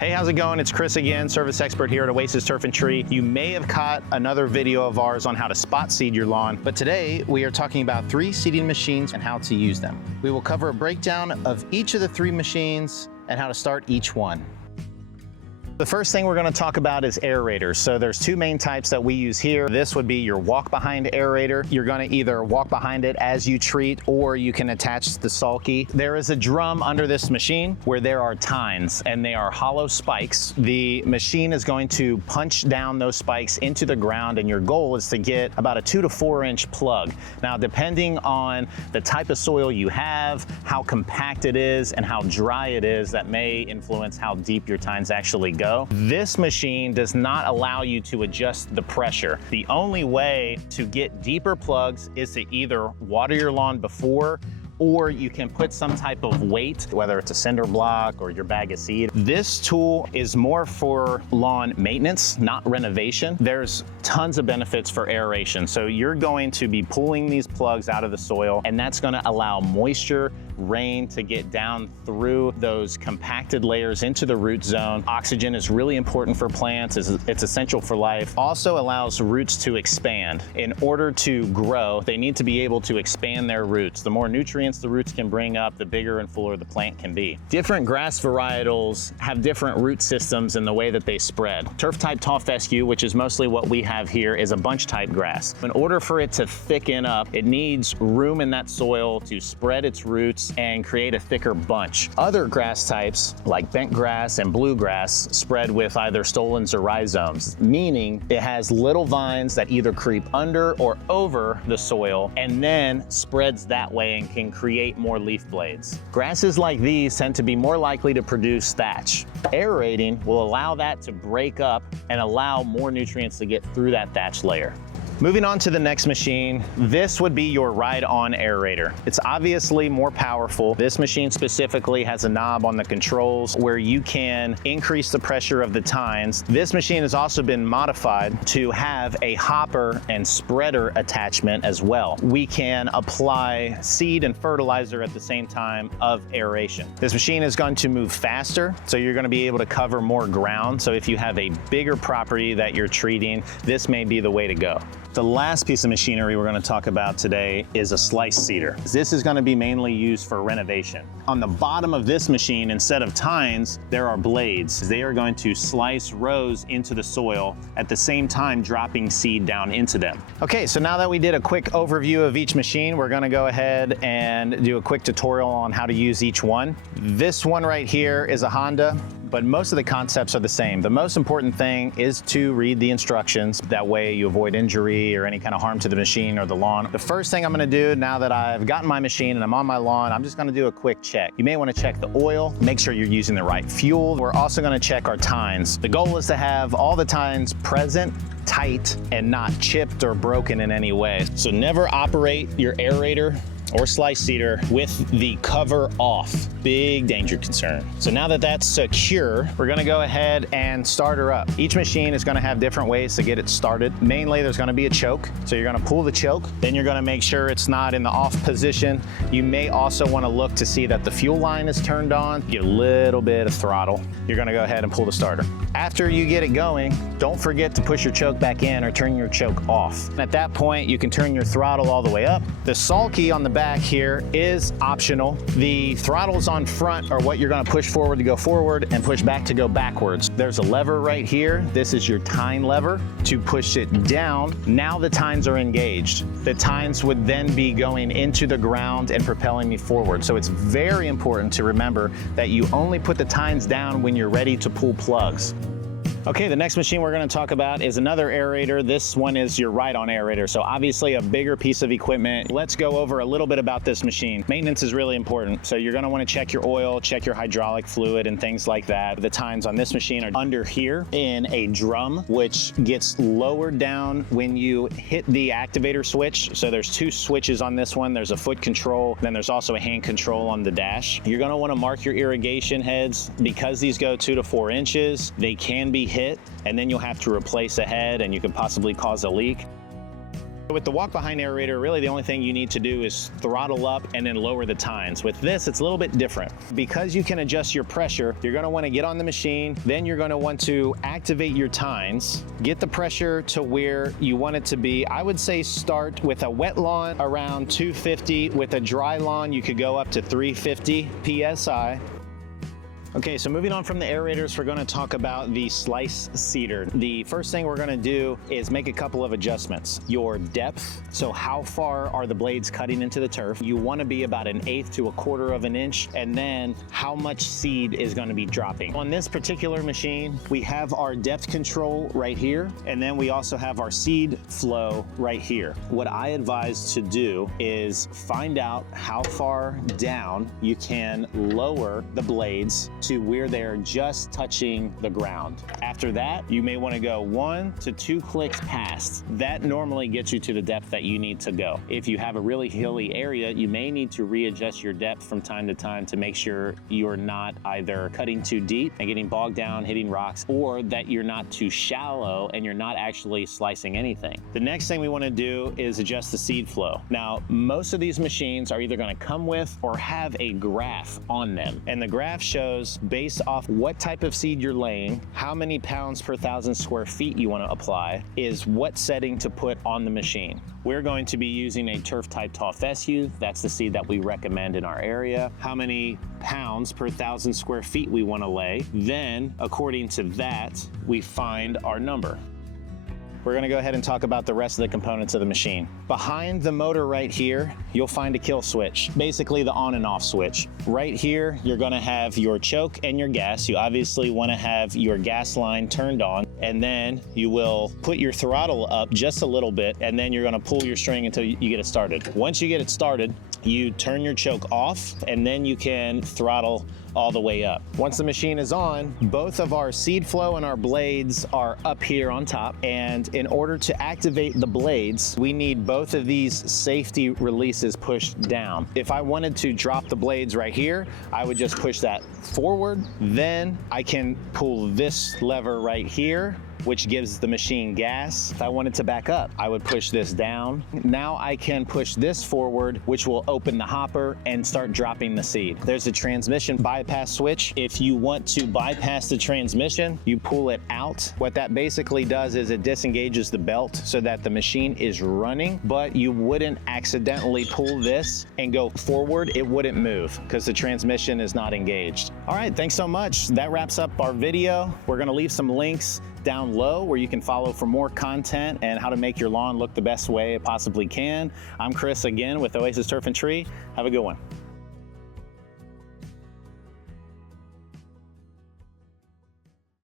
Hey, how's it going? It's Chris again, service expert here at Oasis Turf and Tree. You may have caught another video of ours on how to spot seed your lawn, but today we are talking about 3 seeding machines and how to use them. We will cover a breakdown of each of the 3 machines and how to start each one. The first thing we're going to talk about is aerators. So there's 2 main types that we use here. This would be your walk behind aerator. You're going to either walk behind it as you treat, or you can attach the sulky. There is a drum under this machine where there are tines, and they are hollow spikes. The machine is going to punch down those spikes into the ground, and your goal is to get about a 2 to 4 inch plug. Now, depending on the type of soil you have, how compact it is, and how dry it is, that may influence how deep your tines actually go. This machine does not allow you to adjust the pressure. The only way to get deeper plugs is to either water your lawn before, or you can put some type of weight, whether it's a cinder block or your bag of seed. This tool is more for lawn maintenance, not renovation. There's tons of benefits for aeration. So you're going to be pulling these plugs out of the soil, and that's gonna allow moisture, rain to get down through those compacted layers into the root zone. Oxygen is really important for plants. It's essential for life. Also allows roots to expand. In order to grow, they need to be able to expand their roots. The more nutrients the roots can bring up, the bigger and fuller the plant can be. Different grass varietals have different root systems in the way that they spread. Turf type tall fescue, which is mostly what we have here, is a bunch type grass. In order for it to thicken up, it needs room in that soil to spread its roots and create a thicker bunch. Other grass types, like bent grass and bluegrass, spread with either stolons or rhizomes, meaning it has little vines that either creep under or over the soil and then spreads that way and can create more leaf blades. Grasses like these tend to be more likely to produce thatch. Aerating will allow that to break up and allow more nutrients to get through that thatch layer. Moving on to the next machine, this would be your ride-on aerator. It's obviously more powerful. This machine specifically has a knob on the controls where you can increase the pressure of the tines. This machine has also been modified to have a hopper and spreader attachment as well. We can apply seed and fertilizer at the same time of aeration. This machine is going to move faster, so you're going to be able to cover more ground. So if you have a bigger property that you're treating, this may be the way to go. The last piece of machinery we're going to talk about today is a slice seeder. This is going to be mainly used for renovation. On the bottom of this machine, instead of tines, there are blades. They are going to slice rows into the soil at the same time dropping seed down into them. Okay, so now that we did a quick overview of each machine, we're going to go ahead and do a quick tutorial on how to use each one. This one right here is a Honda, but most of the concepts are the same. The most important thing is to read the instructions. That way you avoid injury or any kind of harm to the machine or the lawn. The first thing I'm gonna do now that I've gotten my machine and I'm on my lawn, I'm just gonna do a quick check. You may wanna check the oil, make sure you're using the right fuel. We're also gonna check our tines. The goal is to have all the tines present, tight, and not chipped or broken in any way. So never operate your aerator or slice seeder with the cover off. Big danger concern. So now that that's secure, we're gonna go ahead and start her up. Each machine is gonna have different ways to get it started. Mainly there's gonna be a choke. So you're gonna pull the choke, then you're gonna make sure it's not in the off position. You may also wanna look to see that the fuel line is turned on, get a little bit of throttle. You're gonna go ahead and pull the starter. After you get it going, don't forget to push your choke back in or turn your choke off. At that point, you can turn your throttle all the way up. The sulky on the back here is optional. The throttles on front are what you're going to push forward to go forward and push back to go backwards. There's a lever right here. This is your tine lever to push it down. Now the tines are engaged. The tines would then be going into the ground and propelling me forward. So it's very important to remember that you only put the tines down when you're ready to pull plugs. Okay, the next machine we're going to talk about is another aerator. This one is your ride-on aerator, so obviously a bigger piece of equipment. Let's go over a little bit about this machine. Maintenance is really important, so you're going to want to check your oil, check your hydraulic fluid, and things like that. The tines on this machine are under here in a drum, which gets lowered down when you hit the activator switch. So there's 2 switches on this one. There's a foot control, then there's also a hand control on the dash. You're going to want to mark your irrigation heads. Because these go 2 to 4 inches, they can be hit, and then you'll have to replace a head and you could possibly cause a leak. With the walk-behind aerator, really the only thing you need to do is throttle up and then lower the tines. With this, it's a little bit different. Because you can adjust your pressure, you're gonna wanna get on the machine, then you're gonna want to activate your tines, get the pressure to where you want it to be. I would say start with a wet lawn around 250. With a dry lawn, you could go up to 350 PSI. Okay, so moving on from the aerators, we're gonna talk about the slice seeder. The first thing we're gonna do is make a couple of adjustments. Your depth, so how far are the blades cutting into the turf? You wanna be about 1/8 to 1/4 of an inch, and then how much seed is gonna be dropping. On this particular machine, we have our depth control right here, and then we also have our seed flow right here. What I advise to do is find out how far down you can lower the blades to where they're just touching the ground. After that, you may want to go 1 to 2 clicks past. That normally gets you to the depth that you need to go. If you have a really hilly area, you may need to readjust your depth from time to time to make sure you're not either cutting too deep and getting bogged down, hitting rocks, or that you're not too shallow and you're not actually slicing anything. The next thing we want to do is adjust the seed flow. Now, most of these machines are either going to come with or have a graph on them, and the graph shows based off what type of seed you're laying, how many pounds per 1,000 square feet you want to apply, is what setting to put on the machine. We're going to be using a turf type tall fescue. That's the seed that we recommend in our area. How many pounds per 1,000 square feet we want to lay. Then, according to that, we find our number. We're gonna go ahead and talk about the rest of the components of the machine. Behind the motor right here, you'll find a kill switch, basically the on and off switch. Right here, you're gonna have your choke and your gas. You obviously wanna have your gas line turned on, and then you will put your throttle up just a little bit, and then you're gonna pull your string until you get it started. Once you get it started, you turn your choke off, and then you can throttle all the way up. Once the machine is on, both of our seed flow and our blades are up here on top, and in order to activate the blades, we need both of these safety releases pushed down. If I wanted to drop the blades right here, I would just push that forward, then I can pull this lever right here, which gives the machine gas. If I wanted to back up, I would push this down. Now I can push this forward, which will open the hopper and start dropping the seed. There's a transmission bypass switch. If you want to bypass the transmission, you pull it out. What that basically does is it disengages the belt so that the machine is running, but you wouldn't accidentally pull this and go forward. It wouldn't move because the transmission is not engaged. All right, thanks so much. That wraps up our video. We're gonna leave some links down low where you can follow for more content and how to make your lawn look the best way it possibly can. I'm Chris again with Oasis Turf and Tree. Have a good one.